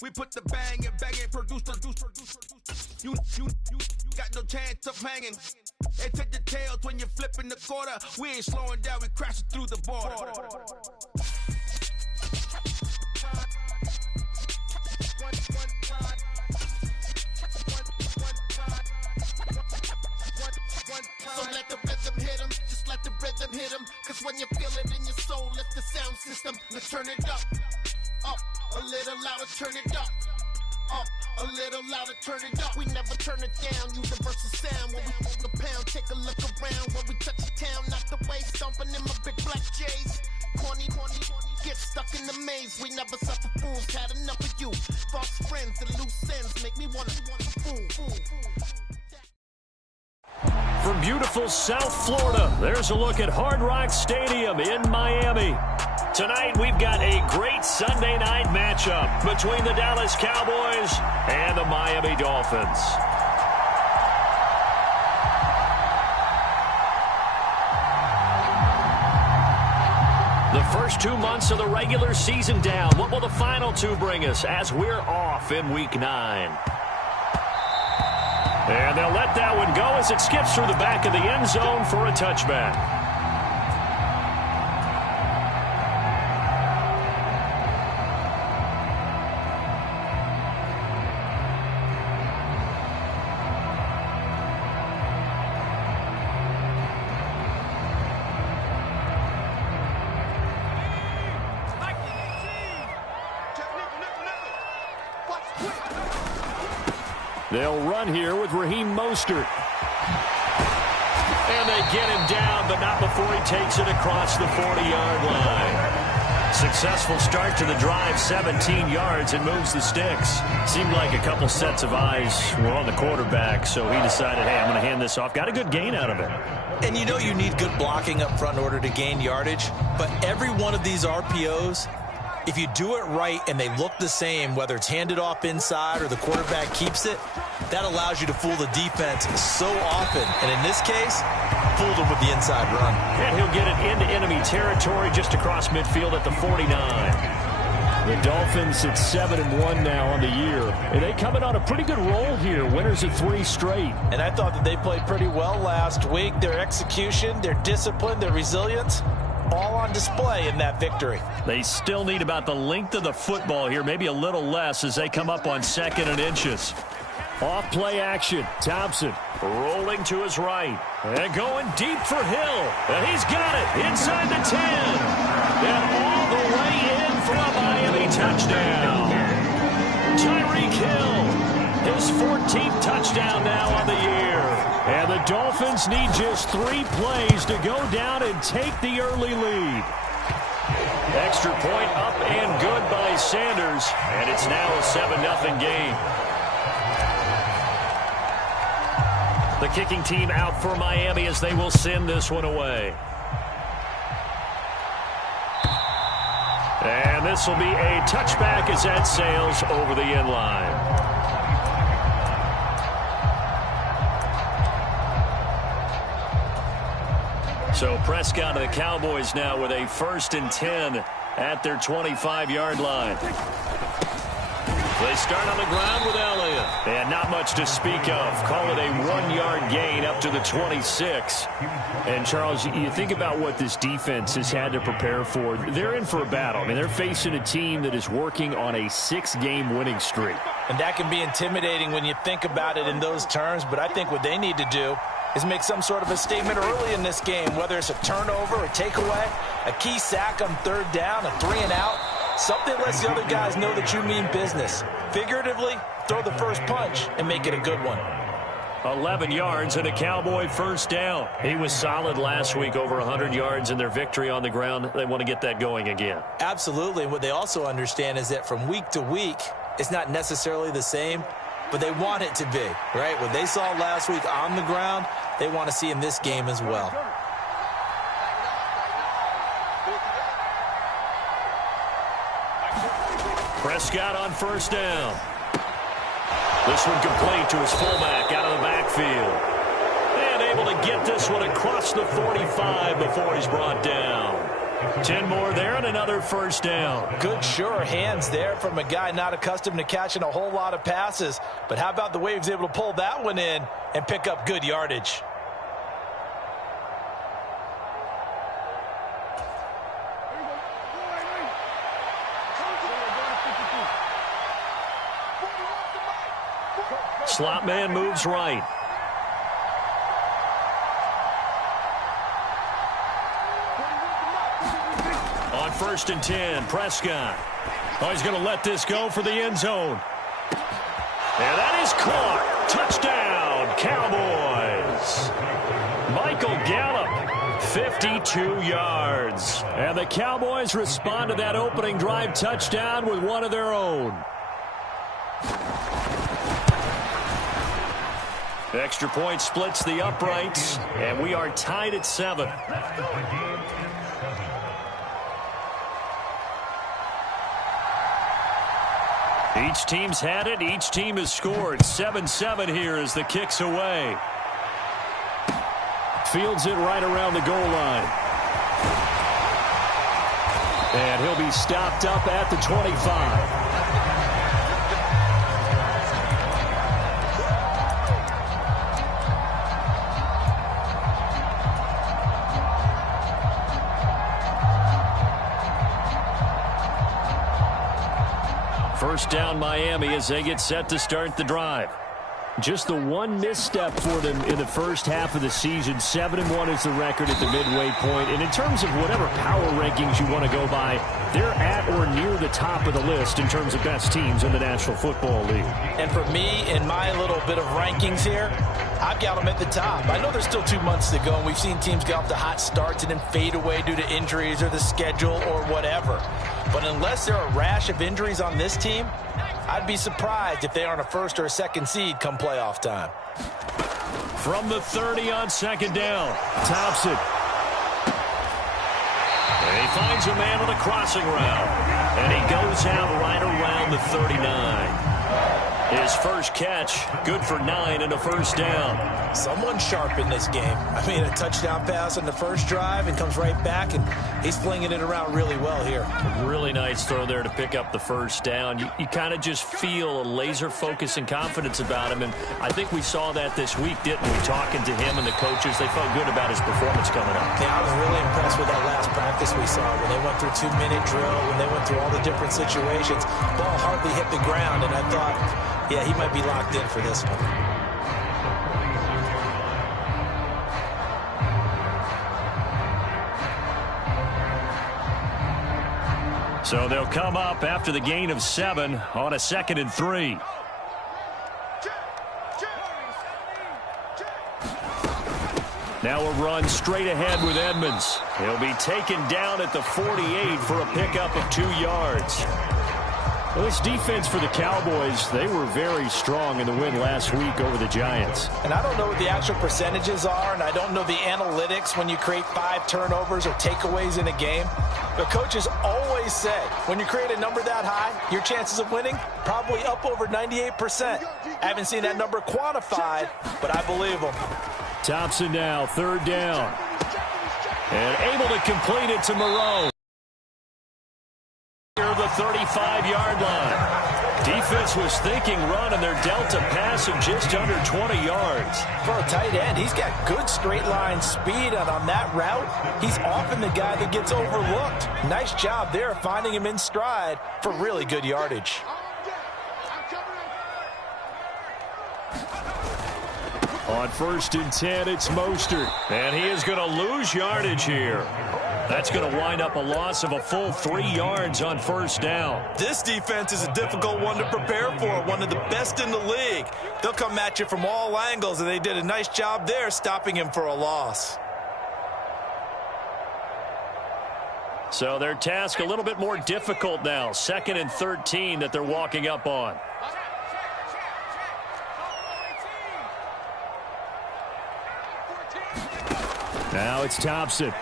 We put the bang and produce. You got no chance of hanging. They take the tails when you're flipping the quarter. We ain't slowing down, we crashing through the border. So let the rhythm hit him, just let the rhythm hit him. Cause when you feel it in your soul, lift the sound system. Let's turn it up, a little louder, turn it up, a little louder, turn it up. We never turn it down, universal sound. When we hold the pound, take a look around. When we touch the town, not the way, stomping in my big black J's. Corny, get stuck in the maze. We never suffer fools, had enough of you. False friends and loose ends make me wanna fool. From beautiful South Florida, there's a look at Hard Rock Stadium in Miami. Tonight, we've got a great Sunday night matchup between the Dallas Cowboys and the Miami Dolphins. The first 2 months of the regular season down. What will the final two bring us as we're off in Week 9? And they'll let that one go as it skips through the back of the end zone for a touchback. They'll run here with Raheem Mostert. And they get him down, but not before he takes it across the 40-yard line. Successful start to the drive, 17 yards, and moves the sticks. Seemed like a couple sets of eyes were on the quarterback, so he decided, hey, I'm going to hand this off. Got a good gain out of it. And you know you need good blocking up front in order to gain yardage, but every one of these RPOs, if you do it right and they look the same, whether it's handed off inside or the quarterback keeps it, that allows you to fool the defense so often. And in this case, fooled them with the inside run. And he'll get it into enemy territory just across midfield at the 49. The Dolphins at 7-1 now on the year. And they come in on a pretty good roll here. Winners of 3 straight. And I thought that they played pretty well last week. Their execution, their discipline, their resilience, all on display in that victory. They still need about the length of the football here, maybe a little less as they come up on 2nd and inches. Off play action. Thompson rolling to his right. And going deep for Hill. And he's got it inside the 10. And all the way in for a Miami touchdown. Tyreek Hill, his 14th touchdown now on the year. And the Dolphins need just 3 plays to go down and take the early lead. Extra point up and good by Sanders. And it's now a 7-0 game. The kicking team out for Miami as they will send this one away. And this will be a touchback as that sails over the end line. So Prescott and the Cowboys now with a 1st and 10 at their 25-yard line. They start on the ground with Elliott. And not much to speak of. Call it a 1-yard gain up to the 26. And, Charles, you think about what this defense has had to prepare for. They're in for a battle. I mean, they're facing a team that is working on a 6-game winning streak. And that can be intimidating when you think about it in those terms. But I think what they need to do is make some sort of a statement early in this game, whether it's a turnover, a takeaway, a key sack on 3rd down, a 3-and-out. Something that lets the other guys know that you mean business. Figuratively, throw the first punch and make it a good one. 11 yards and a Cowboy 1st down. He was solid last week, over 100 yards in their victory on the ground. They want to get that going again. Absolutely. What they also understand is that from week to week, it's not necessarily the same, but they want it to be, right? What they saw last week on the ground, they want to see in this game as well. Prescott on 1st down. This one complete to his fullback out of the backfield. And able to get this one across the 45 before he's brought down. 10 more there and another first down. Good, sure hands there from a guy not accustomed to catching a whole lot of passes. But how about the way he was able to pull that one in and pick up good yardage? Slot man moves right. On 1st and 10, Prescott. Oh, he's going to let this go for the end zone. And that is caught. Touchdown, Cowboys. Michael Gallup, 52 yards. And the Cowboys respond to that opening drive touchdown with one of their own. Extra point splits the uprights, and we are tied at 7. Each team's had it. Each team has scored. 7-7 here as the kick's away. Fields it right around the goal line. And he'll be stopped up at the 25. First down Miami as they get set to start the drive. Just the one misstep for them in the first half of the season. 7-1 is the record at the midway point. And in terms of whatever power rankings you want to go by, they're at or near the top of the list in terms of best teams in the National Football League. And for me, in my little bit of rankings here, I've got them at the top. I know there's still 2 months to go, and we've seen teams get off to hot starts and then fade away due to injuries or the schedule or whatever. But unless there are a rash of injuries on this team, I'd be surprised if they aren't a first or a second seed come playoff time. From the 30 on second down, Thompson. And he finds a man on a crossing route. And he goes out right around the 39. His first catch, good for 9 and a first down. Someone sharp in this game. I mean, a touchdown pass on the first drive and comes right back, and he's flinging it around really well here. Really nice throw there to pick up the first down. You kind of just feel a laser focus and confidence about him, and I think we saw that this week, didn't we? Talking to him and the coaches, they felt good about his performance coming up. Yeah, I was really impressed with that last practice we saw when they went through 2-minute drill, when they went through all the different situations. Ball hardly hit the ground, and I thought, yeah, he might be locked in for this one. So they'll come up after the gain of 7 on a 2nd and 3. Now a run straight ahead with Edmonds. He'll be taken down at the 48 for a pickup of 2 yards. Well, this defense for the Cowboys, they were very strong in the win last week over the Giants. And I don't know what the actual percentages are, and I don't know the analytics when you create 5 turnovers or takeaways in a game. But coaches always say, when you create a number that high, your chances of winning probably up over 98%. I haven't seen that number quantified, but I believe them. Thompson now, 3rd down. And able to complete it to Moreau. The 35-yard line. Defense was thinking run, and they're dealt a pass of just under 20 yards. For a tight end, he's got good straight line speed, and on that route, he's often the guy that gets overlooked. Nice job there finding him in stride for really good yardage. On 1st and 10, it's Mostert. And he is going to lose yardage here. That's going to wind up a loss of a full 3 yards on 1st down. This defense is a difficult one to prepare for, one of the best in the league. They'll come at you from all angles, and they did a nice job there stopping him for a loss. So their task a little bit more difficult now. 2nd and 13 that they're walking up on. Now it's Thompson.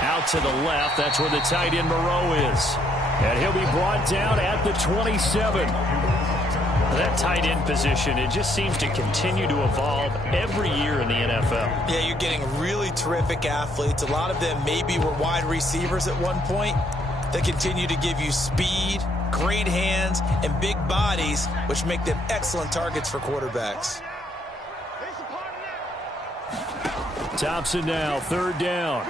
Out to the left. That's where the tight end Moreau is. And he'll be brought down at the 27. That tight end position, it just seems to continue to evolve every year in the NFL. Yeah, you're getting really terrific athletes. A lot of them maybe were wide receivers at one point. They continue to give you speed, great hands, and big bodies, which make them excellent targets for quarterbacks. Thompson now, third down.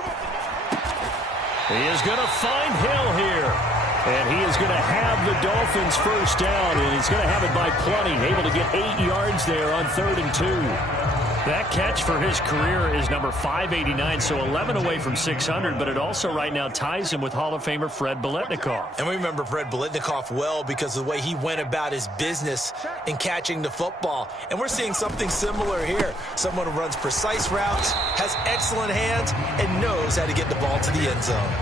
He is going to find Hill here. And he is going to have the Dolphins first down, and he's going to have it by plenty. Able to get 8 yards there on 3rd and 2. That catch for his career is number 589, so 11 away from 600, but it also right now ties him with Hall of Famer Fred Biletnikoff. And we remember Fred Biletnikoff well because of the way he went about his business in catching the football. And we're seeing something similar here. Someone who runs precise routes, has excellent hands, and knows how to get the ball to the end zone.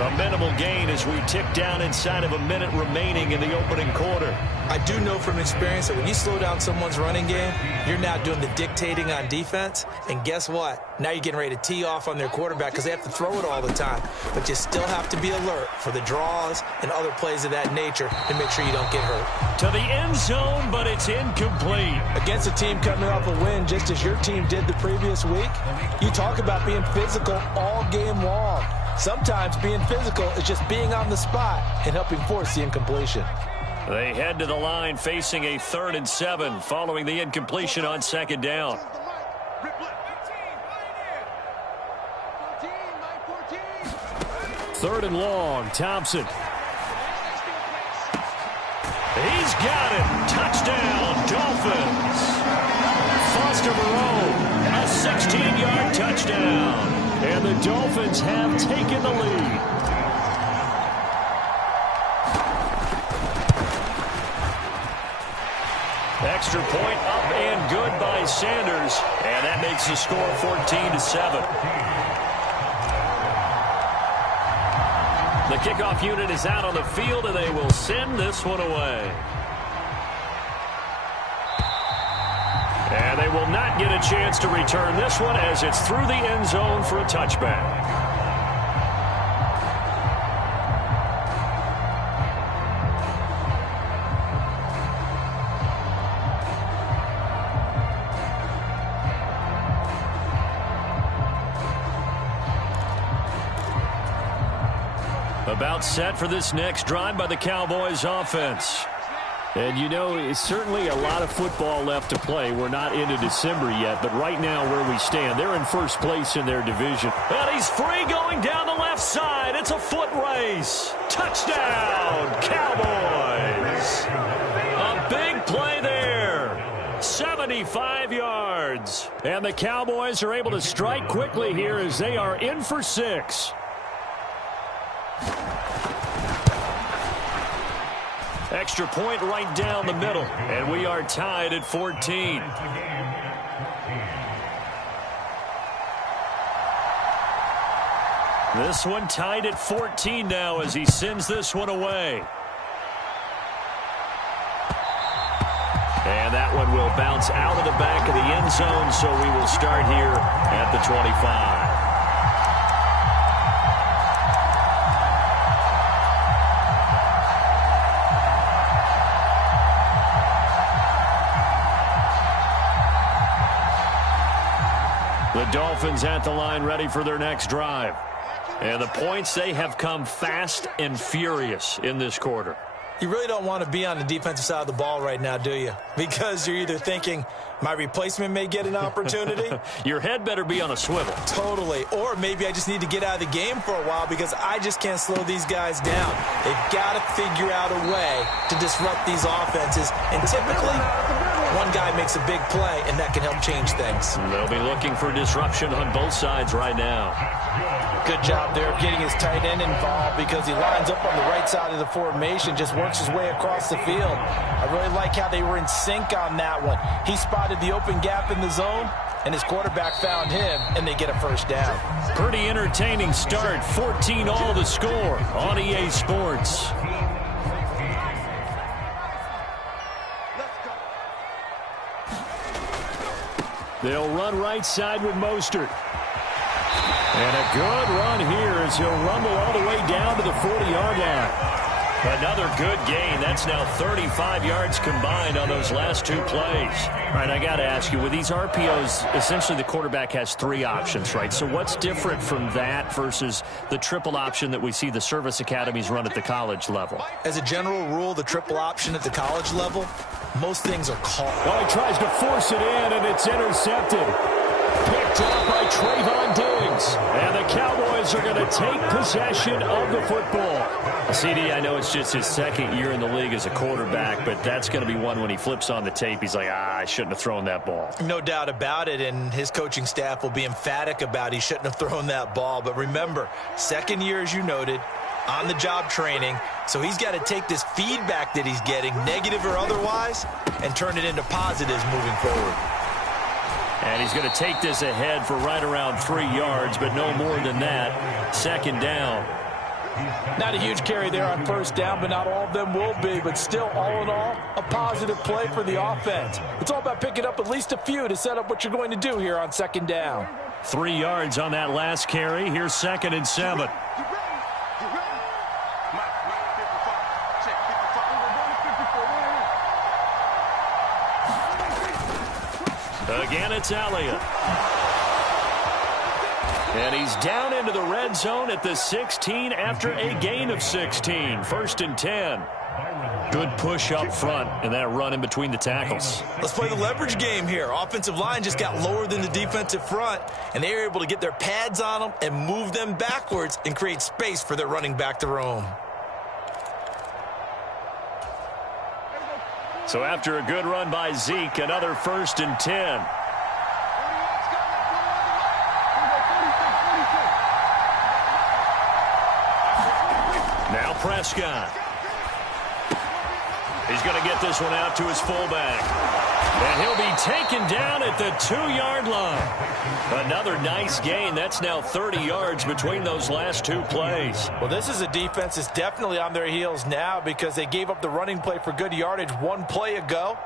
A minimal gain as we tick down inside of a minute remaining in the opening quarter. I do know from experience that when you slow down someone's running game, you're now doing the dictating on defense. And guess what? Now you're getting ready to tee off on their quarterback because they have to throw it all the time. But you still have to be alert for the draws and other plays of that nature to make sure you don't get hurt. To the end zone, but it's incomplete. Against a team coming off a win just as your team did the previous week, you talk about being physical all game long. Sometimes being physical is just being on the spot and helping force the incompletion. They head to the line facing a 3rd and 7 following the incompletion on 2nd down. Third and long, Thompson. He's got it. Touchdown, Dolphins. Foster Moreau, a 16-yard touchdown. And the Dolphins have taken the lead. Extra point up and good by Sanders. And that makes the score 14-7. The kickoff unit is out on the field, and they will send this one away. And they will not get a chance to return this one as it's through the end zone for a touchback. About set for this next drive by the Cowboys offense. And, you know, it's certainly a lot of football left to play. We're not into December yet, but right now where we stand, they're in first place in their division. And he's free going down the left side. It's a foot race. Touchdown, Cowboys. A big play there. 75 yards. And the Cowboys are able to strike quickly here as they are in for 6. Extra point right down the middle, and we are tied at 14. This one tied at 14 now as he sends this one away. And that one will bounce out of the back of the end zone, so we will start here at the 25. The Dolphins at the line ready for their next drive. And the points, they have come fast and furious in this quarter. You really don't want to be on the defensive side of the ball right now, do you? Because you're either thinking, my replacement may get an opportunity. Your head better be on a swivel. Totally. Or maybe I just need to get out of the game for a while because I just can't slow these guys down. They've got to figure out a way to disrupt these offenses. And typically, one guy makes a big play, and that can help change things. They'll be looking for disruption on both sides right now. Good job there of getting his tight end involved because he lines up on the right side of the formation, just works his way across the field. I really like how they were in sync on that one. He spotted the open gap in the zone, and his quarterback found him, and they get a first down. Pretty entertaining start. 14-all the score on EA Sports. They'll run right side with Mostert. And a good run here as he'll rumble all the way down to the 40-yard line. Another good gain. That's now 35 yards combined on those last two plays. All right, I got to ask you, with these RPOs, essentially the quarterback has three options, right? So what's different from that versus the triple option that we see the service academies run at the college level? As a general rule, the triple option at the college level, most things are called. Oh, he tries to force it in, and it's intercepted. Picked up by Trayvon Diggs. And the Cowboys are going to take possession of the football. CD, I know it's just his second year in the league as a quarterback, but that's going to be one when he flips on the tape. He's like, I shouldn't have thrown that ball. No doubt about it, and his coaching staff will be emphatic about he shouldn't have thrown that ball. But remember, second year, as you noted, on-the-job training, so he's got to take this feedback that he's getting, negative or otherwise, and turn it into positives moving forward. And he's going to take this ahead for right around 3 yards, but no more than that. Second down. Not a huge carry there on first down, but not all of them will be. But still, all in all, a positive play for the offense. It's all about picking up at least a few to set up what you're going to do here on second down. 3 yards on that last carry. Here's 2nd and 7. Again, it's Elliott. And he's down into the red zone at the 16 after a gain of 16. 1st and 10. Good push up front and that run in between the tackles. Let's play the leverage game here. Offensive line just got lower than the defensive front, and they were able to get their pads on them and move them backwards and create space for their running back to roam. So after a good run by Zeke, another 1st and 10. Now Prescott. He's going to get this one out to his fullback. And he'll be taken down at the 2-yard line. Another nice gain. That's now 30 yards between those last two plays. Well, this is a defense that's definitely on their heels now because they gave up the running play for good yardage one play ago.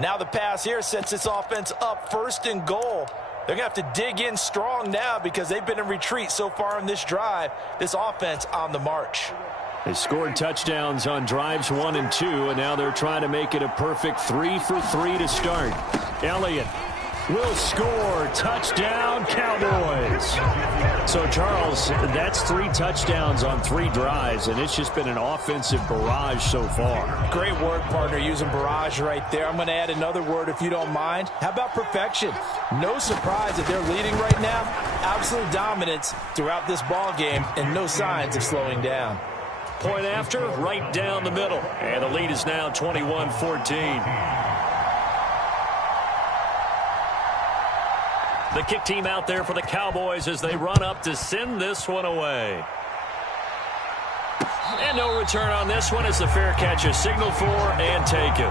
Now the pass here sets this offense up 1st and goal. They're going to have to dig in strong now because they've been in retreat so far in this drive. This offense on the march. They scored touchdowns on drives 1 and 2, and now they're trying to make it a perfect 3 for 3 to start. Elliott will score. Touchdown, Cowboys. So, Charles, that's 3 touchdowns on 3 drives, and it's just been an offensive barrage so far. Great word, partner, using barrage right there. I'm going to add another word if you don't mind. How about perfection? No surprise that they're leading right now. Absolute dominance throughout this ball game and no signs of slowing down. Point after, right down the middle. And the lead is now 21-14. The kick team out there for the Cowboys as they run up to send this one away. And no return on this one as the fair catch is signaled for and taken.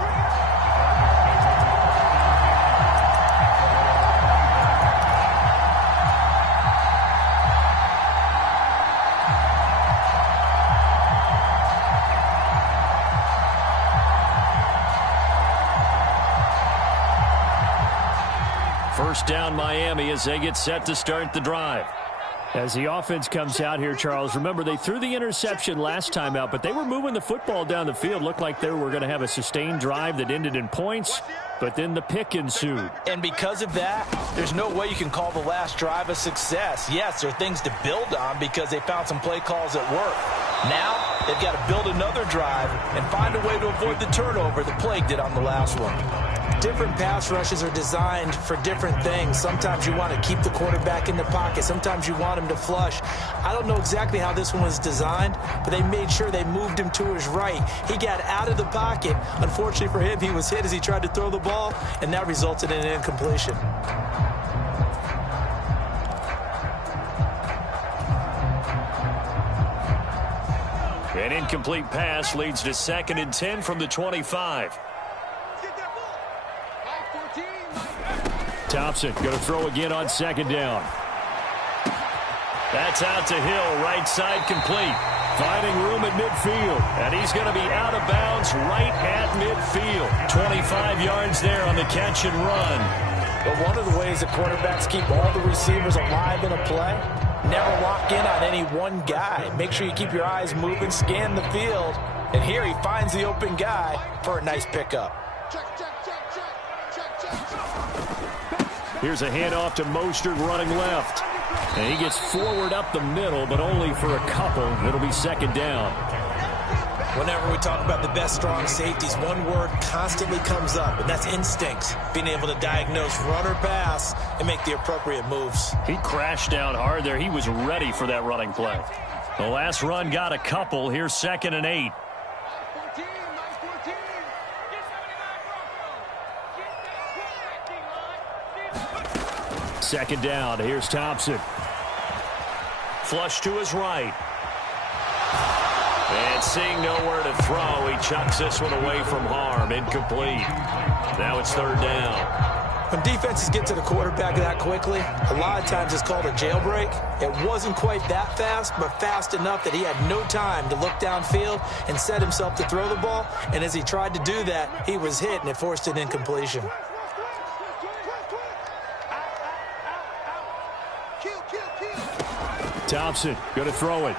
First down Miami as they get set to start the drive. As the offense comes out here, Charles, remember they threw the interception last time out, but they were moving the football down the field. Looked like they were going to have a sustained drive that ended in points, but then the pick ensued. And because of that, there's no way you can call the last drive a success. Yes, there are things to build on because they found some play calls that work. Now, they've got to build another drive and find a way to avoid the turnover that plagued it on the last one. Different pass rushes are designed for different things. Sometimes you want to keep the quarterback in the pocket. Sometimes you want him to flush. I don't know exactly how this one was designed, but they made sure they moved him to his right. He got out of the pocket. Unfortunately for him, he was hit as he tried to throw the ball, and that resulted in an incompletion. An incomplete pass leads to 2nd and 10 from the 25. Thompson going to throw again on 2nd down. That's out to Hill, right side complete. Finding room at midfield. And he's going to be out of bounds right at midfield. 25 yards there on the catch and run. But one of the ways that quarterbacks keep all the receivers alive in a play, never lock in on any one guy. Make sure you keep your eyes moving, scan the field, And here he finds the open guy for a nice pickup. Here's a handoff to Mostert running left. And he gets forward up the middle, but only for a couple. It'll be second down. Whenever we talk about the best strong safeties, one word constantly comes up, and that's instinct. Being able to diagnose run or pass and make the appropriate moves. He crashed down hard there. He was ready for that running play. The last run got a couple. Here's 2nd and 8. Second down. Here's Thompson. Flush to his right. And seeing nowhere to throw, he chucks this one away from harm. Incomplete. Now it's 3rd down. When defenses get to the quarterback that quickly, a lot of times it's called a jailbreak. It wasn't quite that fast, but fast enough that he had no time to look downfield and set himself to throw the ball. And as he tried to do that, he was hit, and it forced an incompletion. Thompson going to throw it.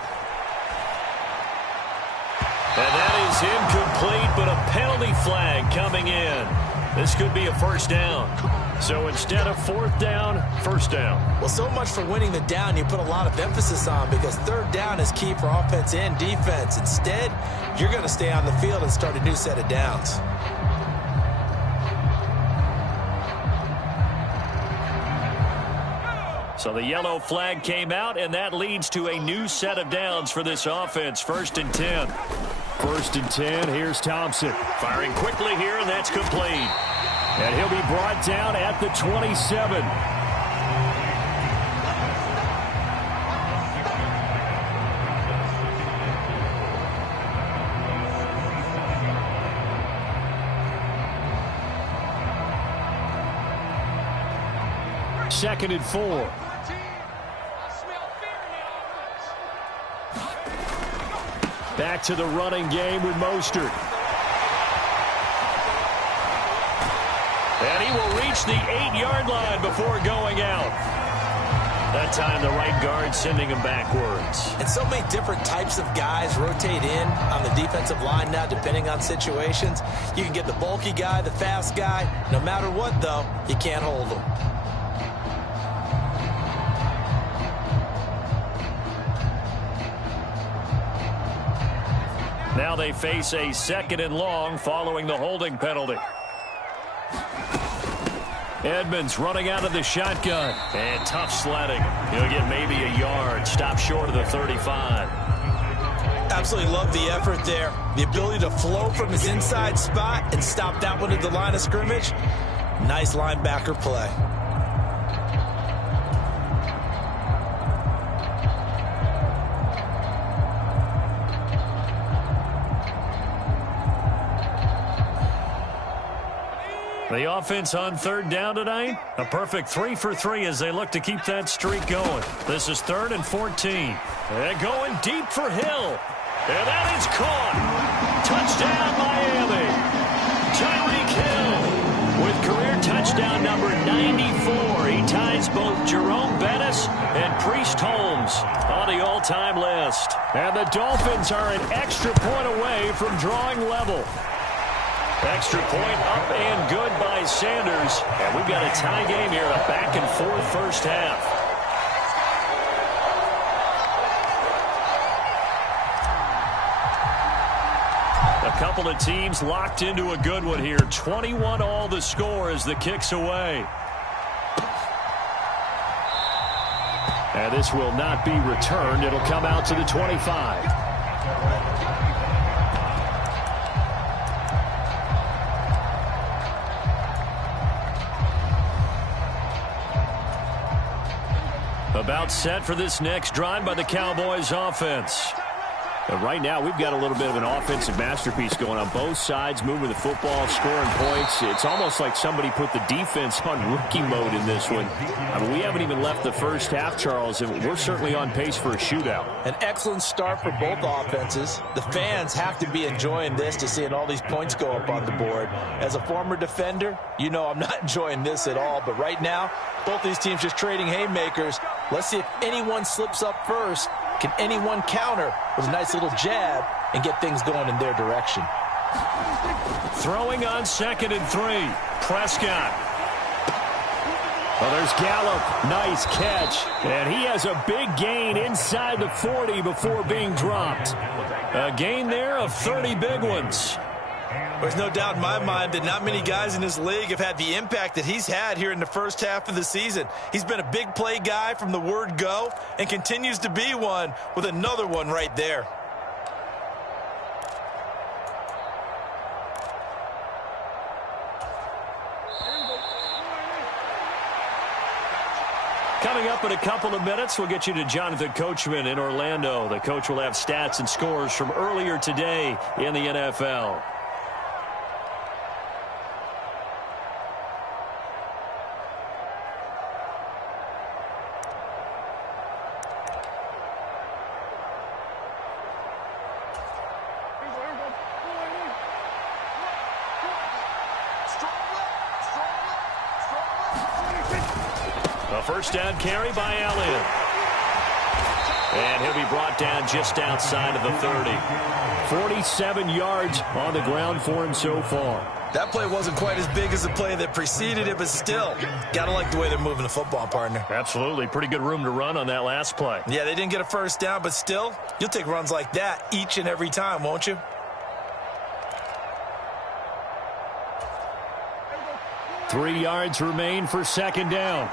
And that is incomplete, but a penalty flag coming in. This could be a first down. So instead of 4th down, 1st down. Well, so much for winning the down you put a lot of emphasis on, because 3rd down is key for offense and defense. Instead, you're going to stay on the field and start a new set of downs. So the yellow flag came out, and that leads to a new set of downs for this offense. 1st and 10. 1st and 10. Here's Thompson. Firing quickly here, and that's complete. And he'll be brought down at the 27. Second and 4. Back to the running game with Mostert. And he will reach the 8-yard line before going out. That time the right guard sending him backwards. And so many different types of guys rotate in on the defensive line now, depending on situations. You can get the bulky guy, the fast guy. No matter what, though, you can't hold them. Now they face a 2nd and long following the holding penalty. Edmonds running out of the shotgun. And tough sledding. He'll get maybe a yard. Stop short of the 35. Absolutely love the effort there. The ability to flow from his inside spot and stop that one at the line of scrimmage. Nice linebacker play. The offense on 3rd down tonight, a perfect 3 for 3 as they look to keep that streak going. This is 3rd and 14. And going deep for Hill. And that is caught. Touchdown, Miami. Tyreek Hill with career touchdown number 94. He ties both Jerome Bettis and Priest Holmes on the all-time list. And the Dolphins are an extra point away from drawing level. Extra point up and good by Sanders. And we've got a tie game here, a back-and-forth first half. A couple of teams locked into a good one here. 21 all the score as the kick's away. And this will not be returned. It'll come out to the 25. About set for this next drive by the Cowboys offense. And right now, we've got a little bit of an offensive masterpiece going on both sides, moving the football, scoring points. It's almost like somebody put the defense on rookie mode in this one. I mean, we haven't even left the first half, Charles, and we're certainly on pace for a shootout. An excellent start for both offenses. The fans have to be enjoying this to seeing all these points go up on the board. As a former defender, you know I'm not enjoying this at all. But right now, both these teams just trading haymakers. Let's see if anyone slips up first. Can anyone counter with a nice little jab and get things going in their direction. Throwing on 2nd and 3. Prescott. Oh, there's Gallup. Nice catch. And he has a big gain inside the 40 before being dropped. A gain there of 30 big ones. There's no doubt in my mind that not many guys in this league have had the impact that he's had here in the first half of the season. He's been a big play guy from the word go and continues to be one with another one right there. Coming up in a couple of minutes, we'll get you to Jonathan Coachman in Orlando. The coach will have stats and scores from earlier today in the NFL. First down carry by Elliott. And he'll be brought down just outside of the 30. 47 yards on the ground for him so far. That play wasn't quite as big as the play that preceded it, but still, got to like the way they're moving the football, partner. Absolutely. Pretty good room to run on that last play. Yeah, they didn't get a first down, but still, you'll take runs like that each and every time, won't you? Three yards remain for second down.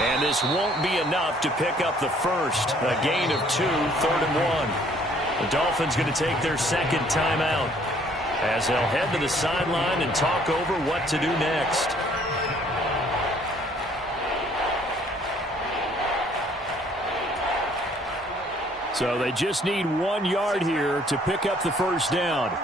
And this won't be enough to pick up the first. A gain of 2, 3rd and 1. The Dolphins going to take their second timeout as they'll head to the sideline and talk over what to do next. So they just need 1 yard here to pick up the first down.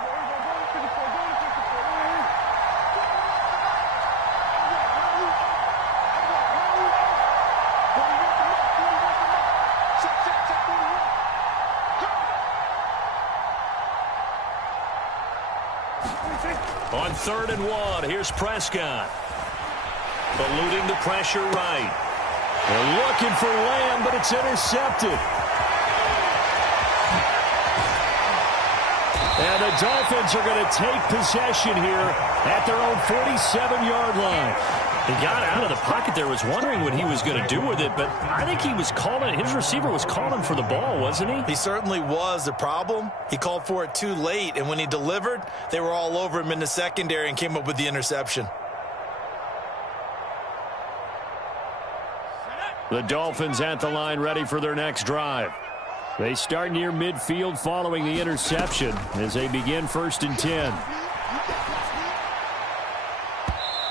On 3rd and 1, here's Prescott. Eluding the pressure right. They're looking for Lamb, but it's intercepted. And the Dolphins are going to take possession here at their own 47-yard line. He got out of the pocket there, was wondering what he was going to do with it, but I think he was calling, his receiver was calling for the ball, wasn't he? He certainly was. The problem, he called for it too late, and when he delivered, they were all over him in the secondary and came up with the interception. The Dolphins at the line ready for their next drive. They start near midfield following the interception as they begin 1st and 10.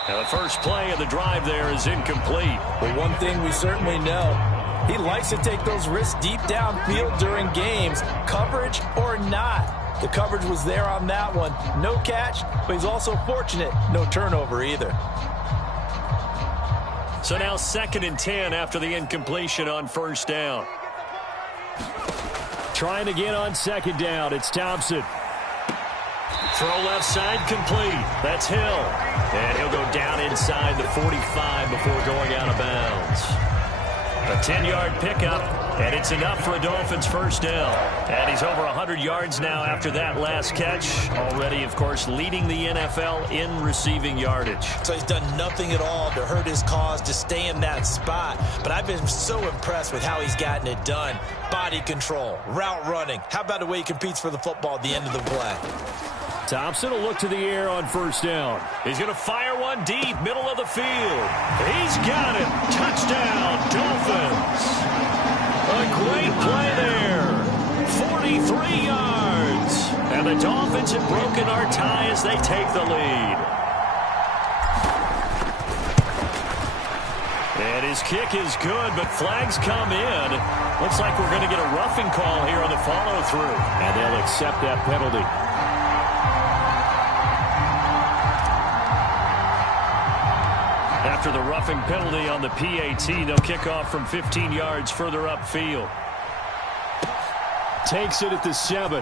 Now the first play of the drive there is incomplete. Well, one thing we certainly know, he likes to take those risks deep downfield during games, coverage or not. The coverage was there on that one. No catch, but he's also fortunate, no turnover either. So now 2nd and 10 after the incompletion on 1st down. Trying again on 2nd down. It's Thompson. Throw left side complete. That's Hill. And he'll go down inside the 45 before going out of bounds. A 10-yard pickup, and it's enough for a Dolphins first down. And he's over 100 yards now after that last catch. Already, of course, leading the NFL in receiving yardage. So he's done nothing at all to hurt his cause to stay in that spot. But I've been so impressed with how he's gotten it done. Body control, route running. How about the way he competes for the football at the end of the play? Thompson will look to the air on 1st down. He's going to fire one deep, middle of the field. He's got it. Touchdown, Dolphins. A great play there. 43 yards. And the Dolphins have broken our tie as they take the lead. And his kick is good, but flags come in. Looks like we're going to get a roughing call here on the follow-through. And they'll accept that penalty. After the roughing penalty on the PAT, they'll kick off from 15 yards further upfield. Takes it at the 7.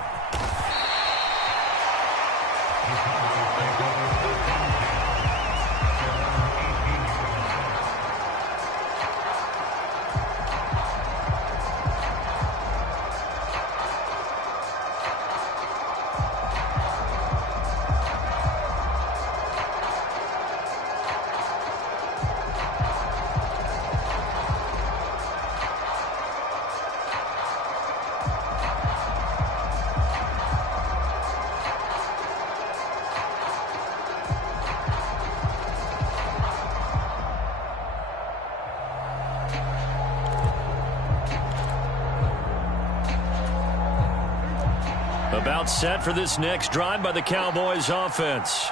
About set for this next drive by the Cowboys offense.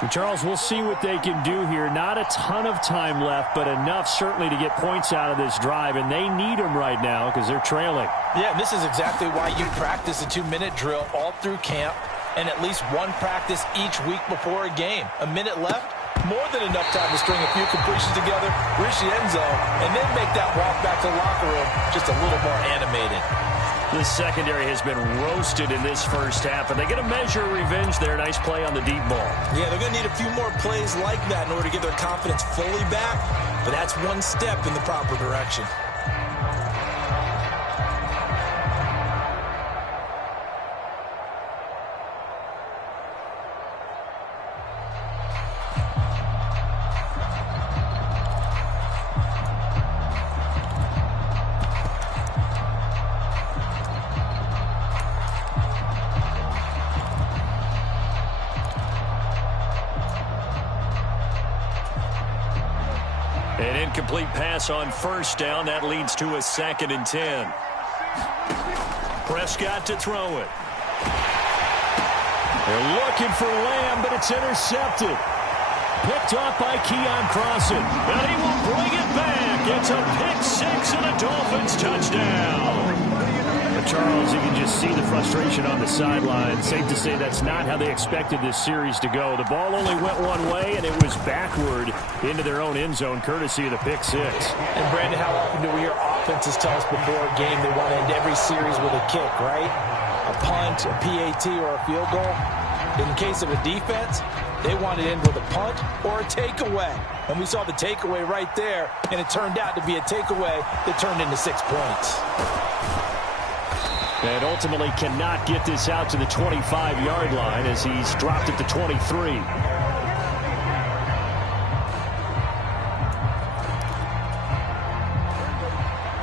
And Charles, we'll see what they can do here. Not a ton of time left, but enough certainly to get points out of this drive, and they need them right now because they're trailing. Yeah, this is exactly why you practice a 2-minute drill all through camp and at least one practice each week before a game. A minute left, more than enough time to string a few completions together, reach the end zone, and then make that walk back to the locker room just a little more animated. The secondary has been roasted in this first half, and they get a measure of revenge there. Nice play on the deep ball. Yeah, they're going to need a few more plays like that in order to get their confidence fully back, but that's one step in the proper direction. An incomplete pass on first down. That leads to a 2nd and 10. Prescott to throw it. They're looking for Lamb, but it's intercepted. Picked off by Keon Crossan. And he will bring it back. It's a pick 6 and a Dolphins touchdown. Charles, you can just see the frustration on the sideline. Safe to say that's not how they expected this series to go. The ball only went one way, and it was backward into their own end zone, courtesy of the pick 6. And, Brandon, how often do we hear offenses tell us before a game they want to end every series with a kick, right? A punt, a PAT, or a field goal. In the case of a defense, they want to end with a punt or a takeaway. And we saw the takeaway right there, and it turned out to be a takeaway that turned into 6 points. And ultimately cannot get this out to the 25-yard line as he's dropped it to 23.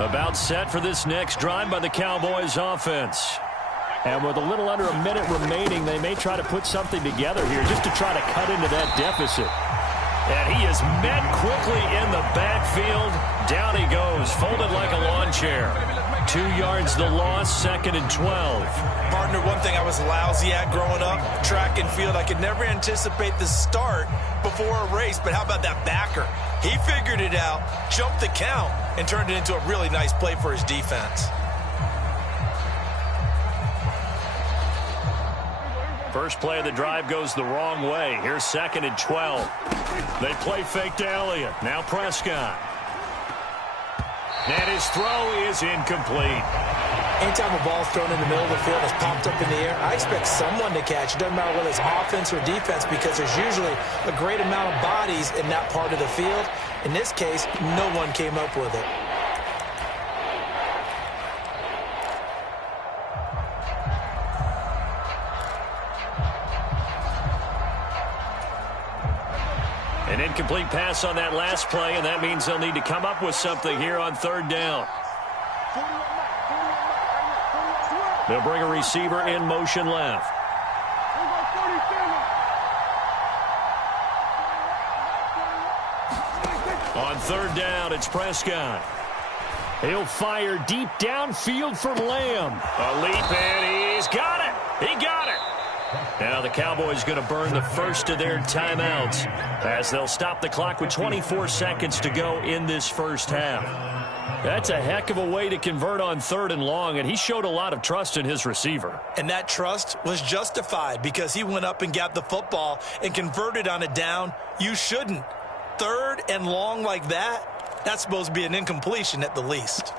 About set for this next drive by the Cowboys offense. And with a little under a minute remaining, they may try to put something together here just to try to cut into that deficit. And he is met quickly in the backfield. Down he goes, folded like a lawn chair. 2 yards the loss, 2nd and 12. Partner, one thing I was lousy at growing up, track and field, I could never anticipate the start before a race, but how about that backer? He figured it out, jumped the count, and turned it into a really nice play for his defense. First play of the drive goes the wrong way. Here's 2nd and 12. They play fake to Elliott. Now Prescott. And his throw is incomplete. Anytime a ball is thrown in the middle of the field, it's popped up in the air, I expect someone to catch. It doesn't matter whether it's offense or defense because there's usually a great amount of bodies in that part of the field. In this case, no one came up with it. An incomplete pass on that last play, and that means they'll need to come up with something here on 3rd down. They'll bring a receiver in motion left. On 3rd down, it's Prescott. He'll fire deep downfield for Lamb. A leap, and he's got it. He got it. Now the Cowboys going to burn the first of their timeouts as they'll stop the clock with 24 seconds to go in this first half. That's a heck of a way to convert on 3rd and long, and he showed a lot of trust in his receiver. And that trust was justified because he went up and got the football and converted on a down. You shouldn't. 3rd and long like that, that's supposed to be an incompletion at the least.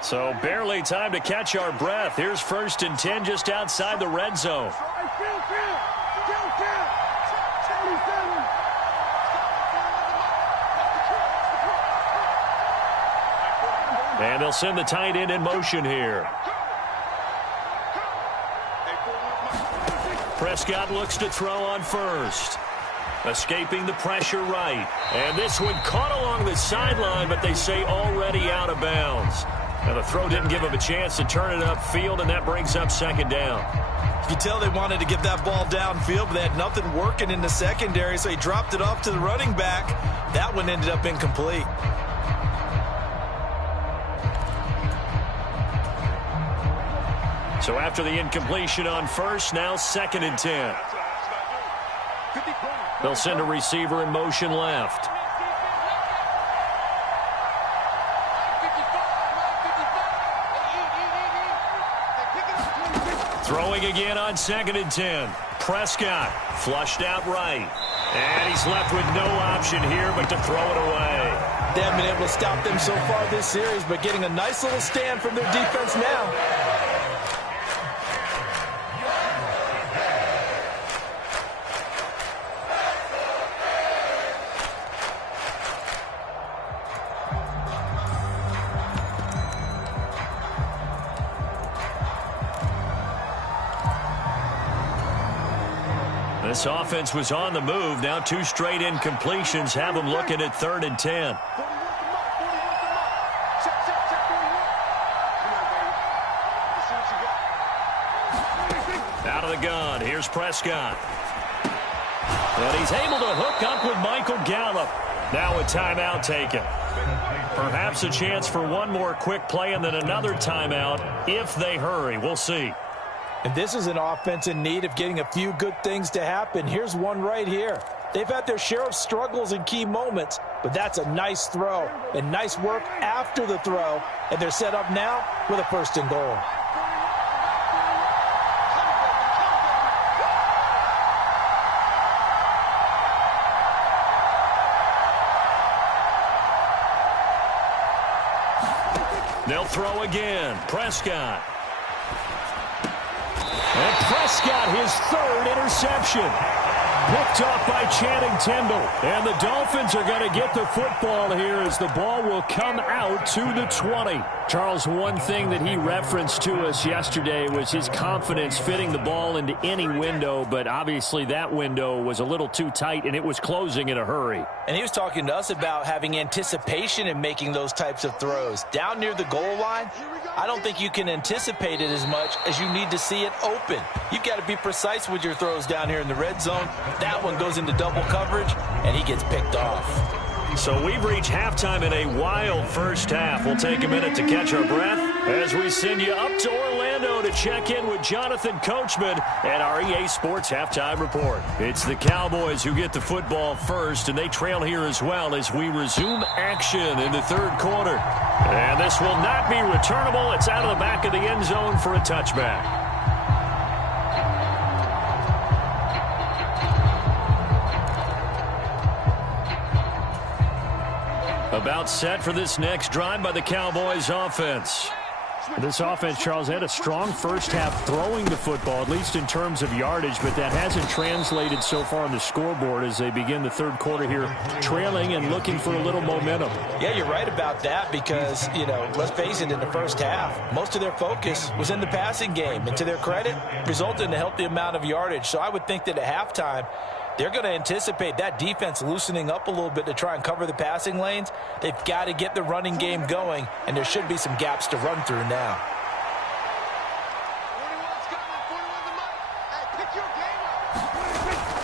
So barely time to catch our breath. Here's 1st and 10 just outside the red zone. And they'll send the tight end in motion here. Prescott looks to throw on first. Escaping the pressure right. And this one caught along the sideline, but they say already out of bounds. Now the throw didn't give him a chance to turn it upfield, and that brings up 2nd down. You can tell they wanted to get that ball downfield, but they had nothing working in the secondary, so he dropped it off to the running back. That one ended up incomplete. So after the incompletion on first, now 2nd and 10. They'll send a receiver in motion left. Throwing again on 2nd and 10. Prescott flushed out right. And he's left with no option here but to throw it away. They haven't been able to stop them so far this series, but getting a nice little stand from their defense now. This offense was on the move. Now 2 straight incompletions have them looking at 3rd and 10. Out of the gun. Here's Prescott. And he's able to hook up with Michael Gallup. Now a timeout taken. Perhaps a chance for one more quick play and then another timeout if they hurry. We'll see. And this is an offense in need of getting a few good things to happen. Here's one right here. They've had their share of struggles in key moments, but that's a nice throw and nice work after the throw. And they're set up now with a 1st and goal. They'll throw again. Prescott. And Prescott, his 3rd interception. Picked off by Channing Tindall. And the Dolphins are going to get the football here as the ball will come out to the 20. Charles, one thing that he referenced to us yesterday was his confidence fitting the ball into any window, but obviously that window was a little too tight and it was closing in a hurry. And he was talking to us about having anticipation in making those types of throws. Down near the goal line, I don't think you can anticipate it as much as you need to see it open. You've got to be precise with your throws down here in the red zone. That one goes into double coverage, and he gets picked off. So we've reached halftime in a wild first half. We'll take a minute to catch our breath as we send you up to Orlando to check in with Jonathan Coachman and our EA Sports Halftime Report. It's the Cowboys who get the football first, and they trail here as well as we resume action in the 3rd quarter. And this will not be returnable. It's out of the back of the end zone for a touchback. About set for this next drive by the Cowboys offense. This offense, Charles, had a strong first half throwing the football, at least in terms of yardage, but that hasn't translated so far on the scoreboard as they begin the 3rd quarter here, trailing and looking for a little momentum. Yeah, you're right about that because, let's face it, in the first half, most of their focus was in the passing game. And to their credit, resulted in a healthy amount of yardage. So I would think that at halftime, they're going to anticipate that defense loosening up a little bit to try and cover the passing lanes. They've got to get the running game going, and there should be some gaps to run through now.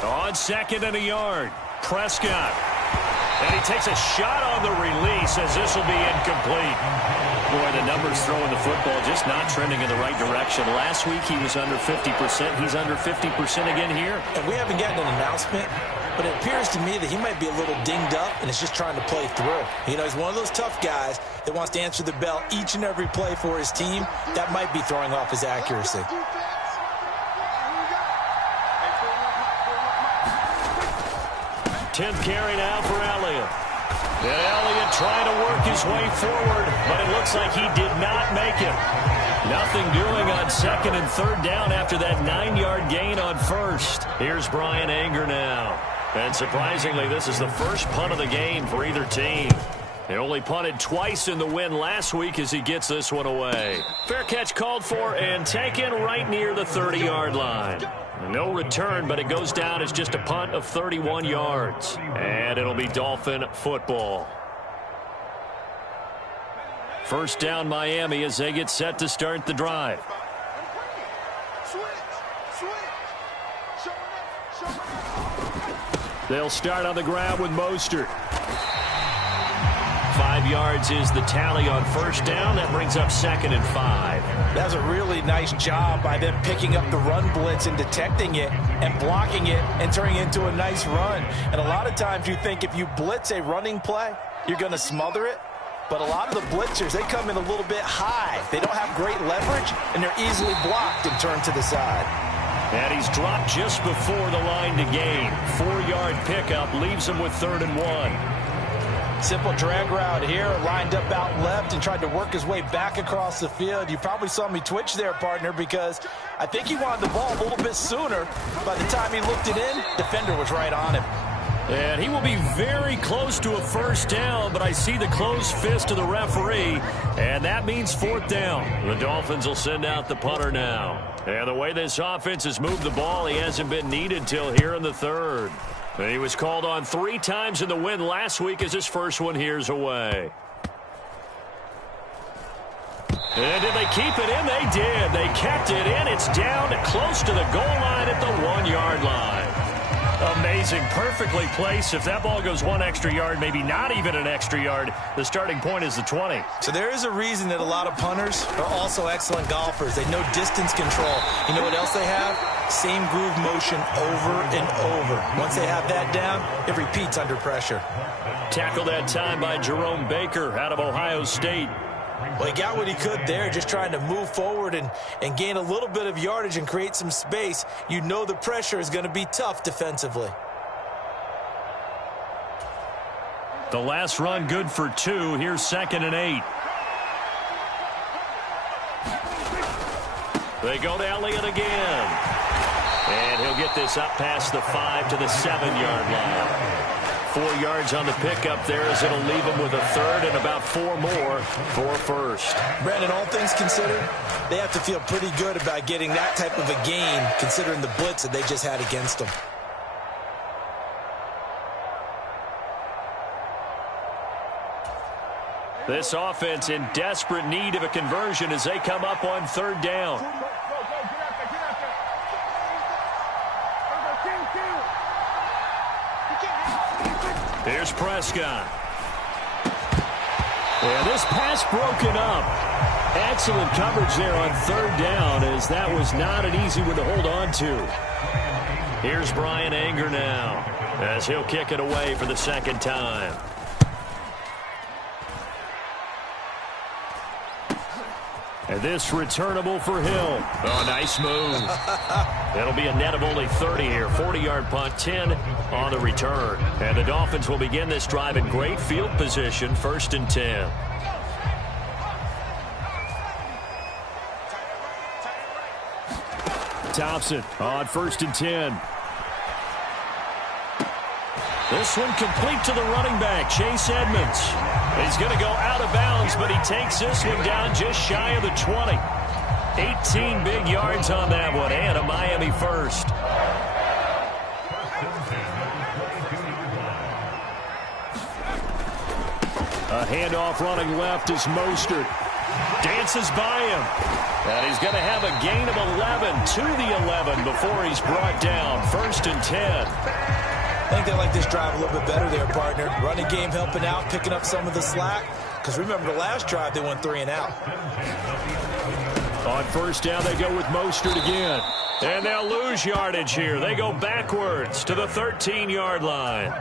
On 2nd and a yard, Prescott. And he takes a shot on the release as this will be incomplete. Boy, the numbers throwing the football just not trending in the right direction. Last week he was under 50%. He's under 50% again here. And we haven't gotten an announcement, but it appears to me that he might be a little dinged up and is just trying to play through. He's one of those tough guys that wants to answer the bell each and every play for his team. That might be throwing off his accuracy. 10th carry now for Elliott. And Elliott trying to work his way forward, but it looks like he did not make it. Nothing doing on 2nd and 3rd down after that 9-yard gain on 1st. Here's Brian Anger now. And surprisingly, this is the first punt of the game for either team. They only punted twice in the win last week as he gets this one away. Fair catch called for and taken right near the 30-yard line. No return, but it goes down as just a punt of 31 yards. And it'll be Dolphin football. First down Miami as they get set to start the drive. They'll start on the ground with Mostert. 5 yards is the tally on first down. That brings up 2nd and 5. That's a really nice job by them picking up the run blitz and detecting it and blocking it and turning it into a nice run. And a lot of times you think if you blitz a running play, you're going to smother it. But a lot of the blitzers, they come in a little bit high. They don't have great leverage, and they're easily blocked and turned to the side. And he's dropped just before the line to gain. 4-yard pickup leaves him with 3rd and 1. Simple drag route here, lined up out left and tried to work his way back across the field. You probably saw me twitch there, partner, because I think he wanted the ball a little bit sooner. By the time he looked it in, defender was right on him. And he will be very close to a first down, but I see the closed fist of the referee, and that means 4th down. The Dolphins will send out the punter now. And the way this offense has moved the ball, he hasn't been needed till here in the 3rd. And he was called on 3 times in the win last week as his first one here's away. And did they keep it in? They did. They kept it in. It's down close to the goal line at the 1-yard line. Amazing. Perfectly placed. If that ball goes 1 extra yard, maybe not even an extra yard, the starting point is the 20. So there is a reason that a lot of punters are also excellent golfers. They know distance control. You know what else they have? Same groove motion over and over. Once they have that down, it repeats under pressure. Tackled that time by Jerome Baker out of Ohio State. Well, he got what he could there, just trying to move forward and gain a little bit of yardage and create some space. You know the pressure is going to be tough defensively. The last run good for 2. Here's 2nd and 8. They go to Elliott again. And he'll get this up past the 5 to the 7-yard line. 4 yards on the pickup there as it'll leave him with a 3rd and about 4 more for first. Brandon, all things considered, they have to feel pretty good about getting that type of a gain considering the blitz that they just had against them. This offense in desperate need of a conversion as they come up on 3rd down. Here's Prescott. And this pass broken up. Excellent coverage there on 3rd down as that was not an easy one to hold on to. Here's Brian Anger now as he'll kick it away for the 2nd time. And this returnable for Hill. Oh, nice move. It'll be a net of only 30 here. 40-yard punt, 10 on the return. And the Dolphins will begin this drive in great field position, 1st and 10. Thompson on 1st and 10. This one complete to the running back, Chase Edmonds. He's going to go out of bounds, but he takes this one down just shy of the 20. 18 big yards on that one, and a Miami first. A handoff running left is Mostert. Dances by him. And he's going to have a gain of 11 to the 11 before he's brought down. 1st and 10. I think they like this drive a little bit better there, partner. Running game helping out, picking up some of the slack. Because remember, the last drive, they went 3 and out. On 1st down, they go with Mostert again. And they'll lose yardage here. They go backwards to the 13-yard line.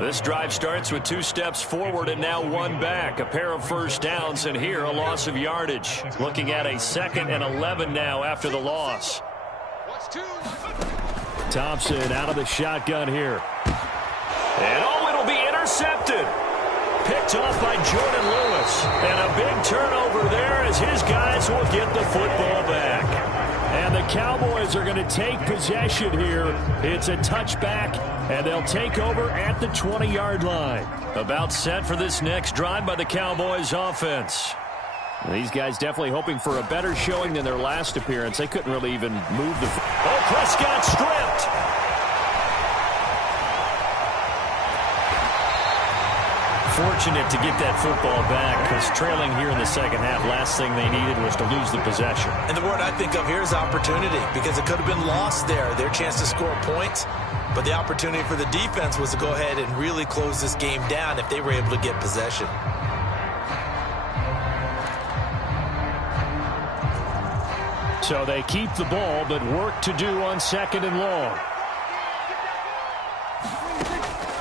This drive starts with 2 steps forward and now 1 back. A pair of 1st downs, and here a loss of yardage. Looking at a 2nd and 11 now after the loss. Thompson out of the shotgun here. And oh, it'll be intercepted. Picked off by Jordan Lewis. And a big turnover there as his guys will get the football back. And the Cowboys are going to take possession here. It's a touchback, and they'll take over at the 20-yard line. About set for this next drive by the Cowboys offense. These guys definitely hoping for a better showing than their last appearance. They couldn't really even move the... Oh, Prescott stripped. Fortunate to get that football back because trailing here in the second half, last thing they needed was to lose the possession. And the word I think of here is opportunity because it could have been lost there, their chance to score points. But the opportunity for the defense was to go ahead and really close this game down if they were able to get possession. So they keep the ball, but work to do on 2nd and long.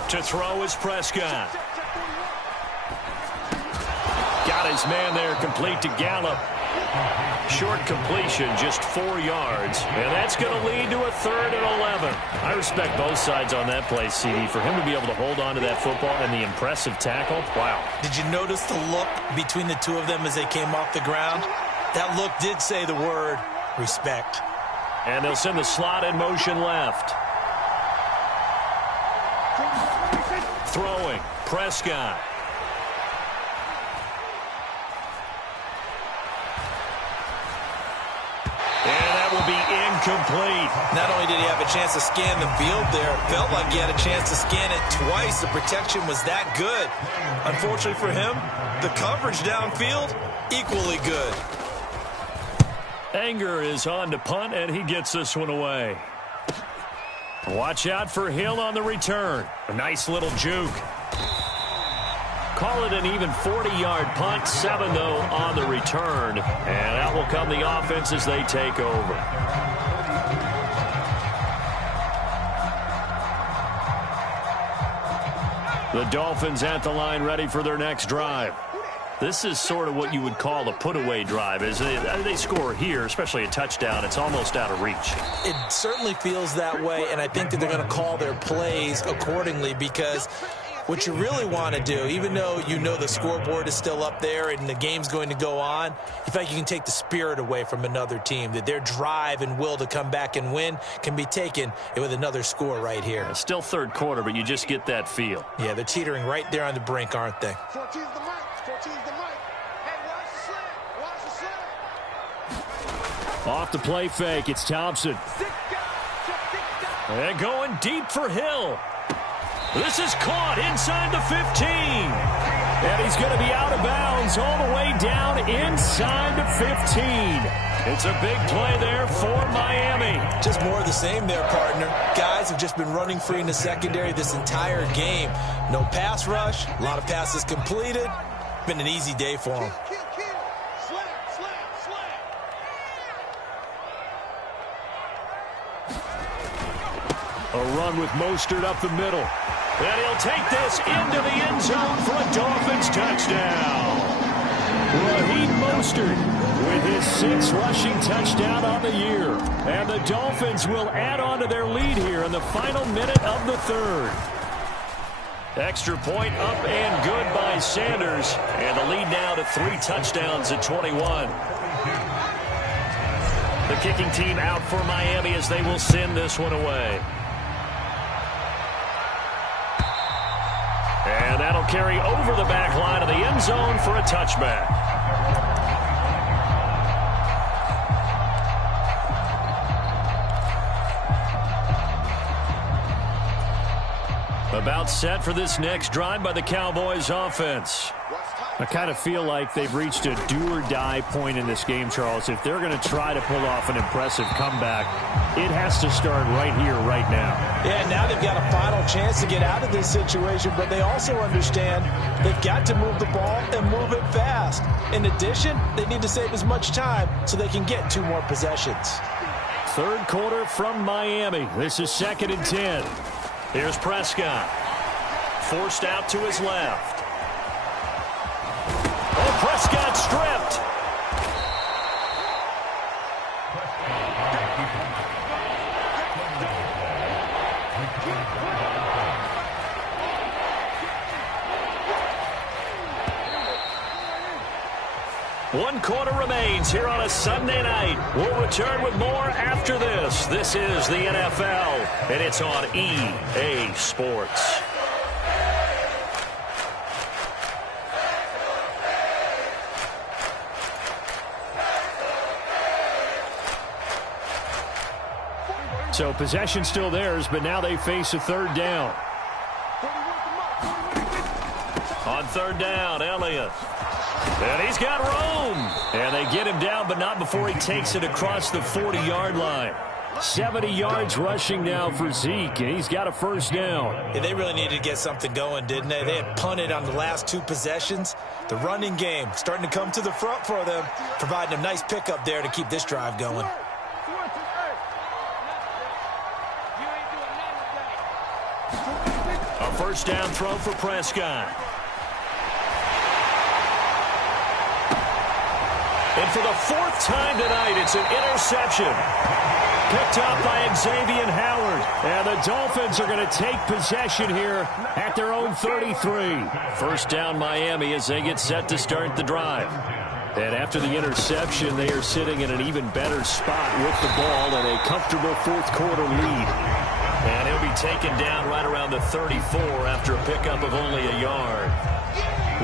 To throw is Prescott. Got his man there, complete to Gallup. Short completion, just 4 yards. And that's going to lead to a 3rd and 11. I respect both sides on that play, CD. For him to be able to hold on to that football and the impressive tackle, wow. Did you notice the look between the two of them as they came off the ground? That look did say the word respect. And they'll send the slot in motion left. Throwing, Prescott. And that will be incomplete. Not only did he have a chance to scan the field there, it felt like he had a chance to scan it twice. The protection was that good. Unfortunately for him, the coverage downfield, equally good. Anger is on to punt, and he gets this one away. Watch out for Hill on the return. A nice little juke. Call it an even 40-yard punt. 7, though, on the return. And out will come the offense as they take over. The Dolphins at the line ready for their next drive. This is sort of what you would call a put-away drive. As they score here, especially a touchdown, it's almost out of reach. It certainly feels that way, and I think that they're going to call their plays accordingly because what you really want to do, even though you know the scoreboard is still up there and the game's going to go on, in fact, you can take the spirit away from another team, that their drive and will to come back and win can be taken with another score right here. It's still 3rd quarter, but you just get that feel. Yeah, they're teetering right there on the brink, aren't they? 14's the mic. 14's the mic. Hey, watch the slant. Watch the slant. Off the play fake, it's Thompson. And going deep for Hill. This is caught inside the 15. And he's going to be out of bounds all the way down inside the 15. It's a big play there for Miami. Just more of the same there, partner. Guys have just been running free in the secondary this entire game. No pass rush, a lot of passes completed. Been an easy day for them. A run with Mostert up the middle. And he'll take this into the end zone for a Dolphins touchdown. Raheem Mostert with his 6th rushing touchdown on the year. And the Dolphins will add on to their lead here in the final minute of the 3rd. Extra point up and good by Sanders. And the lead now to 3 touchdowns at 21. The kicking team out for Miami as they will send this one away. And that'll carry over the back line of the end zone for a touchback. About set for this next drive by the Cowboys offense. I kind of feel like they've reached a do-or-die point in this game, Charles. If they're going to try to pull off an impressive comeback, it has to start right here, right now. Yeah, now they've got a final chance to get out of this situation, but they also understand they've got to move the ball and move it fast. In addition, they need to save as much time so they can get 2 more possessions. 3rd quarter from Miami. This is 2nd and 10. Here's Prescott. Forced out to his left. Oh, Prescott stripped. One quarter remains here on a Sunday night. We'll return with more after this. This is the NFL, and it's on EA Sports. So possession still theirs, but now they face a 3rd down. On 3rd down, Elliott. And he's got room. And they get him down, but not before he takes it across the 40-yard line. 70 yards rushing now for Zeke, and he's got a first down. Yeah, they really needed to get something going, didn't they? They had punted on the last 2 possessions. The running game starting to come to the front for them, providing a nice pickup there to keep this drive going. A first down throw for Prescott. And for the 4th time tonight, it's an interception. Picked up by Xavier Howard. And the Dolphins are going to take possession here at their own 33. First down Miami as they get set to start the drive. And after the interception, they are sitting in an even better spot with the ball and a comfortable 4th quarter lead. And he'll be taken down right around the 34 after a pickup of only a yard.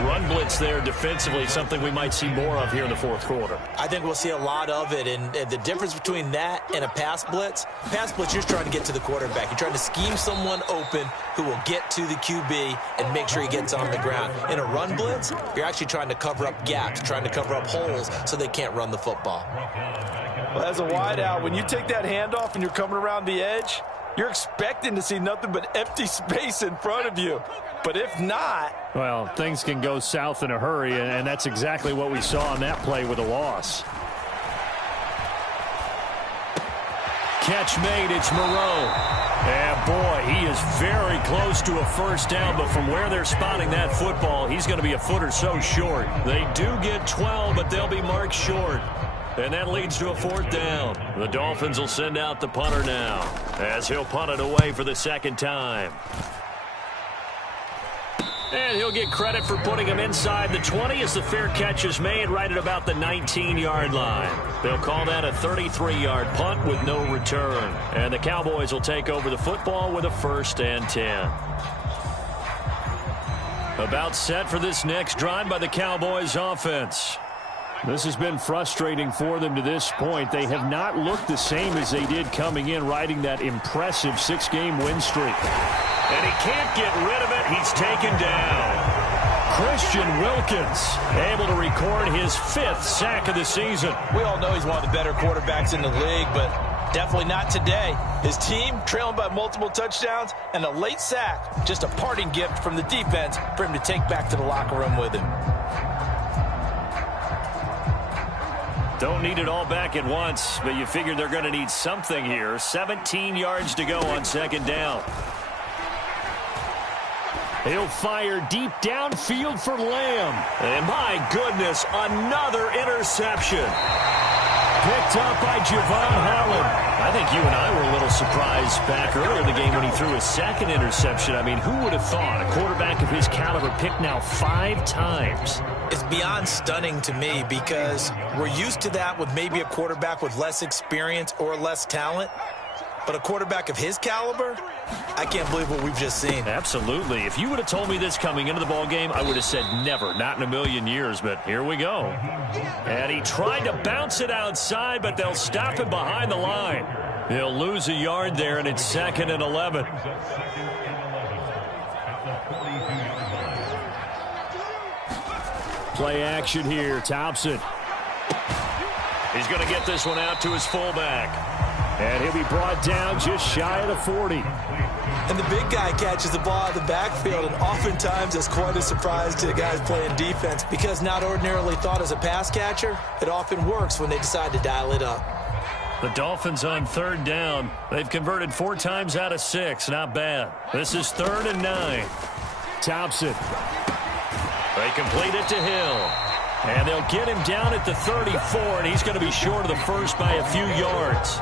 Run blitz there defensively, something we might see more of here in the 4th quarter. I think we'll see a lot of it, and the difference between that and a pass blitz, you're just trying to get to the quarterback. You're trying to scheme someone open who will get to the QB and make sure he gets on the ground. In a run blitz, you're actually trying to cover up gaps, trying to cover up holes so they can't run the football. Well, as a wideout, when you take that handoff and you're coming around the edge, you're expecting to see nothing but empty space in front of you. But if not... Well, things can go south in a hurry, and that's exactly what we saw on that play with a loss. Catch made, it's Moreau. And boy, he is very close to a first down, but from where they're spotting that football, he's going to be a foot or so short. They do get 12, but they'll be marked short. And that leads to a 4th down. The Dolphins will send out the punter now, as he'll punt it away for the 2nd time. And he'll get credit for putting him inside the 20 as the fair catch is made right at about the 19-yard line. They'll call that a 33-yard punt with no return. And the Cowboys will take over the football with a 1st and 10. About set for this next drive by the Cowboys offense. This has been frustrating for them to this point. They have not looked the same as they did coming in, riding that impressive 6-game win streak. And he can't get rid of it. He's taken down. Christian Wilkins able to record his 5th sack of the season. We all know he's one of the better quarterbacks in the league, but definitely not today. His team trailing by multiple touchdowns and a late sack. Just a parting gift from the defense for him to take back to the locker room with him. Don't need it all back at once, but you figure they're going to need something here. 17 yards to go on 2nd down. He'll fire deep downfield for Lamb. And my goodness, another interception. Picked up by Javon Holland. I think you and I were a little surprised back earlier in the game when he threw his 2nd interception. I mean, who would have thought a quarterback of his caliber picked now 5 times? It's beyond stunning to me because we're used to that with maybe a quarterback with less experience or less talent. But a quarterback of his caliber, I can't believe what we've just seen. Absolutely. If you would have told me this coming into the ballgame, I would have said never, not in a million years, but here we go. And he tried to bounce it outside, but they'll stop him behind the line. He'll lose a yard there, and it's 2nd and 11. Play action here, Thompson. He's going to get this one out to his fullback. And he'll be brought down just shy of the 40. And the big guy catches the ball out of the backfield, and oftentimes it's quite a surprise to the guys playing defense because not ordinarily thought as a pass catcher, it often works when they decide to dial it up. The Dolphins on 3rd down. They've converted 4 times out of 6. Not bad. This is 3rd and 9. Thompson. They complete it to Hill. And they'll get him down at the 34, and he's going to be short of the 1st by a few yards.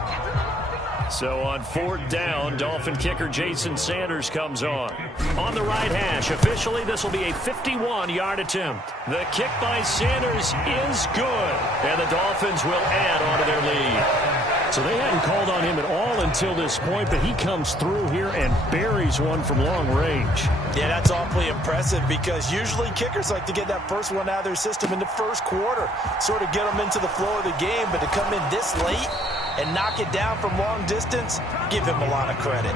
So on 4th down, Dolphin kicker Jason Sanders comes on. On the right hash, officially this will be a 51-yard attempt. The kick by Sanders is good, and the Dolphins will add on to their lead. So they hadn't called on him at all until this point, but he comes through here and buries one from long range. Yeah, that's awfully impressive because usually kickers like to get that first one out of their system in the 1st quarter, sort of get them into the flow of the game, but to come in this late and knock it down from long distance, give him a lot of credit.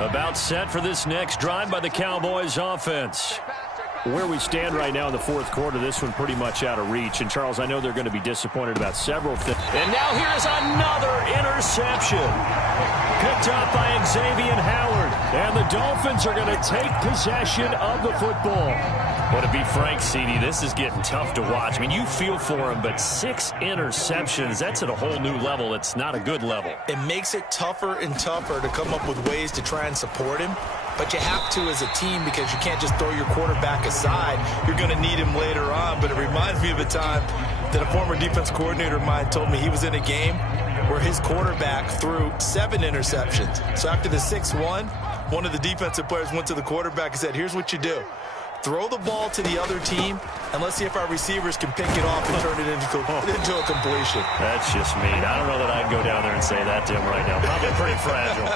About set for this next drive by the Cowboys offense. Where we stand right now in the fourth quarter, this one pretty much out of reach. And, Charles, I know they're going to be disappointed about several things. And now here's another interception. Picked up by Xavier Howard. And the Dolphins are going to take possession of the football. Well, to be frank, CD, this is getting tough to watch. I mean, you feel for him, but 6 interceptions, that's at a whole new level. It's not a good level. It makes it tougher and tougher to come up with ways to try and support him. But you have to as a team because you can't just throw your quarterback aside. You're going to need him later on. But it reminds me of a time that a former defense coordinator of mine told me he was in a game where his quarterback threw 7 interceptions. So after the 6-1, one of the defensive players went to the quarterback and said, here's what you do. Throw the ball to the other team, and let's see if our receivers can pick it off and turn it into a completion. That's just mean. I don't know that I'd go down there and say that to him right now. Probably pretty fragile.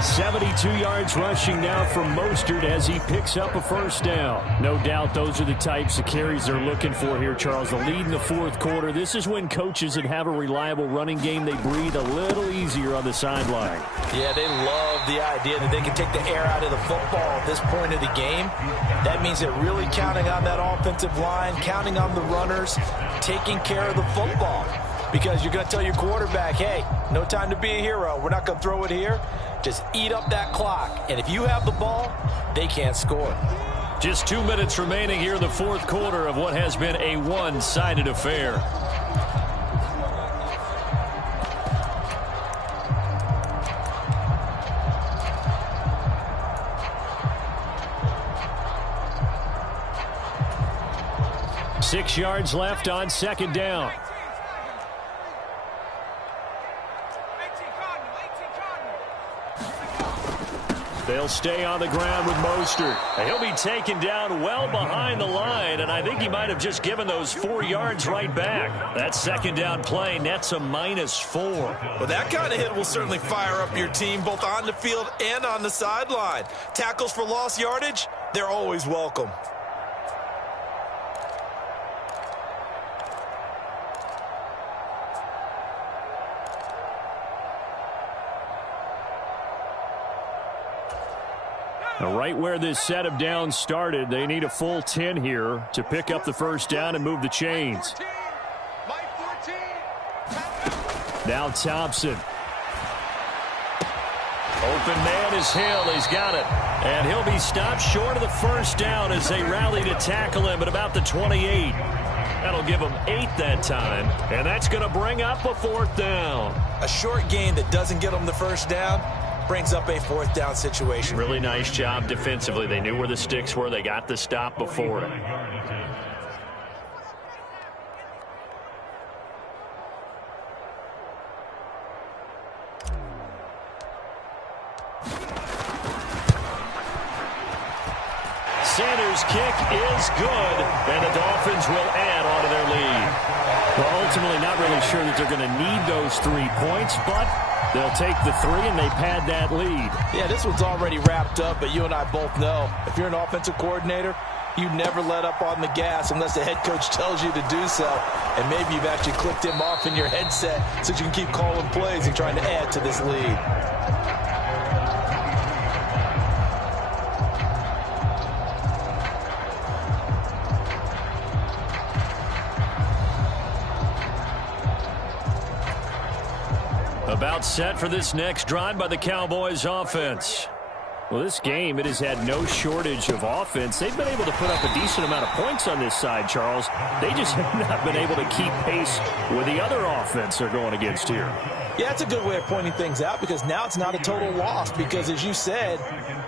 72 yards rushing now from Mostert as he picks up a first down. No doubt those are the types of carries they're looking for here, Charles. The lead in the fourth quarter. This is when coaches that have a reliable running game, they breathe a little easier on the sideline. Yeah, they love the idea that they can take the air out of the football at this point of the game. That means they're really counting on that offensive line, counting on the runners, taking care of the football. Because you're going to tell your quarterback, hey, no time to be a hero. We're not going to throw it here. Just eat up that clock. And if you have the ball, they can't score. Just 2 minutes remaining here in the fourth quarter of what has been a one-sided affair. Six yards left on second down. They'll stay on the ground with Mostert. He'll be taken down well behind the line, and I think he might have just given those 4 yards right back. That second down play nets a -4. Well, that kind of hit will certainly fire up your team both on the field and on the sideline. Tackles for lost yardage, they're always welcome. Right where this set of downs started, they need a full 10 here to pick up the first down and move the chains. Now Thompson. Open man is Hill. He's got it. And he'll be stopped short of the first down as they rally to tackle him at about the 28. That'll give him 8 that time. And that's going to bring up a fourth down. A short gain that doesn't get them the first down brings up a fourth down situation. Really nice job defensively. They knew where the sticks were. They got the stop before it. Sanders' kick is good, and the Dolphins will add on to their lead. Well, ultimately not really sure that they're going to need those 3 points, but they'll take the 3 and they pad that lead. Yeah, this one's already wrapped up, but you and I both know if you're an offensive coordinator, you never let up on the gas unless the head coach tells you to do so. And maybe you've actually clicked him off in your headset so you can keep calling plays and trying to add to this lead. About set for this next drive by the Cowboys offense. Well, this game, it has had no shortage of offense. They've been able to put up a decent amount of points on this side, Charles. They just have not been able to keep pace with the other offense they're going against here. Yeah, that's a good way of pointing things out because now it's not a total loss because, as you said,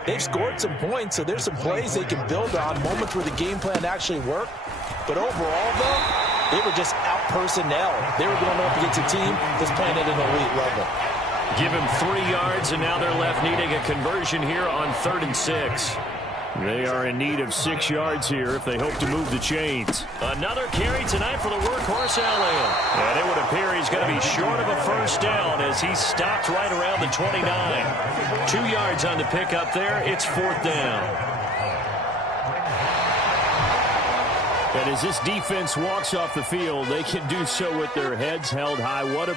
they've scored some points, so there's some plays they can build on, moments where the game plan actually worked. But overall, though, they were just out personnel. They were going up against a team that's playing at an elite level. Give him 3 yards, and now they're left needing a conversion here on 3rd and 6. They are in need of 6 yards here if they hope to move the chains. Another carry tonight for the workhorse Elliott. And it would appear he's going to be short of a first down as he stopped right around the 29. 2 yards on the pickup there. It's 4th down. And as this defense walks off the field, they can do so with their heads held high. What a